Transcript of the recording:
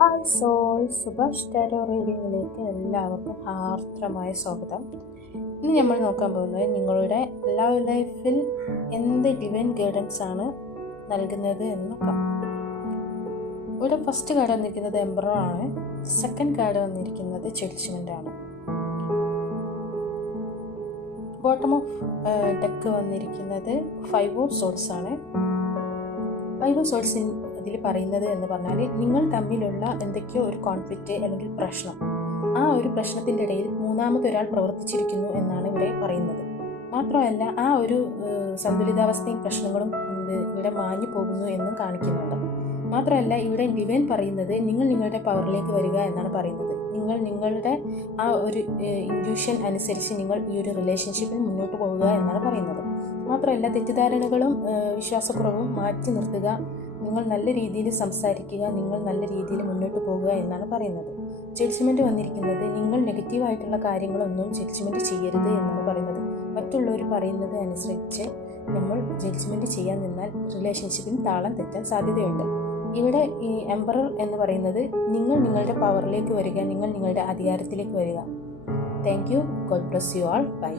Hi soul, Subhash tarot റീഡിങ്ങിലേക്ക് എല്ലാവർക്കും ആർദ്രമായ സ്വാഗതം. ഇന്ന് നമ്മൾ നോക്കാൻ പോകുന്നത് നിങ്ങളുടെ ലവ് ലൈഫിൽ എന്ത് ഡിവൈൻ ഗൈഡൻസ് ആണ് നൽകുന്നത് എന്ന് നോക്കാം. ഇവിടെ ഫസ്റ്റ് കാർഡ് വന്നിരിക്കുന്നത് എംപറർ ആണ്. സെക്കൻഡ് കാർഡ് വന്നിരിക്കുന്നത് ജഡ്ജ്മെൻ്റ് ആണ്. ബോട്ടം ഓഫ് ഡെക്ക് വന്നിരിക്കുന്നത് 5 ഓഫ് സോൾസ് ആണ്. 5 ഓഫ് സോൾസ് ഇതിൽ പറയുന്നത് എന്ന് പറഞ്ഞാൽ നിങ്ങൾ തമ്മിലുള്ള എന്തൊക്കെയോ ഒരു കോൺഫ്ലിക്റ്റ് അല്ലെങ്കിൽ പ്രശ്നം, ആ ഒരു പ്രശ്നത്തിൻ്റെ ഇടയിൽ മൂന്നാമതൊരാൾ പ്രവർത്തിച്ചിരിക്കുന്നു എന്നാണ് ഇവിടെ പറയുന്നത്. മാത്രമല്ല ആ ഒരു സന്തുലിതാവസ്ഥയും പ്രശ്നങ്ങളും ഇവിടെ മാഞ്ഞു പോകുന്നു എന്നും കാണിക്കുന്നുണ്ട്. മാത്രമല്ല ഇവിടെ ഡിവൈൻ പറയുന്നത് നിങ്ങൾ നിങ്ങളുടെ പവറിലേക്ക് വരിക എന്നാണ് പറയുന്നത്. നിങ്ങൾ നിങ്ങളുടെ ആ ഒരു ഇൻറ്റ്യൂഷൻ അനുസരിച്ച് നിങ്ങൾ ഈ ഒരു റിലേഷൻഷിപ്പിൽ മുന്നോട്ട് പോവുക എന്നാണ് പറയുന്നത്. മാത്രമല്ല തെറ്റിദ്ധാരണകളും വിശ്വാസക്കുറവും മാറ്റി നിർത്തുക, നിങ്ങൾ നല്ല രീതിയിൽ സംസാരിക്കുക, നിങ്ങൾ നല്ല രീതിയിൽ മുന്നോട്ട് പോകുക എന്നാണ് പറയുന്നത്. ജഡ്ജ്മെൻറ്റ് വന്നിരിക്കുന്നത് നിങ്ങൾ നെഗറ്റീവായിട്ടുള്ള കാര്യങ്ങളൊന്നും ജഡ്ജ്മെൻറ്റ് ചെയ്യരുത് എന്നാണ് പറയുന്നത്. മറ്റുള്ളവർ പറയുന്നത് അനുസരിച്ച് നമ്മൾ ജഡ്ജ്മെൻറ്റ് ചെയ്യാൻ നിന്നാൽ റിലേഷൻഷിപ്പിന് താളം തെറ്റാൻ സാധ്യതയുണ്ട്. ഇവിടെ ഈ എംപറർ എന്ന് പറയുന്നത് നിങ്ങൾ നിങ്ങളുടെ പവറിലേക്ക് വരിക, നിങ്ങൾ നിങ്ങളുടെ അധികാരത്തിലേക്ക് വരിക. Thank you. God bless you all. By.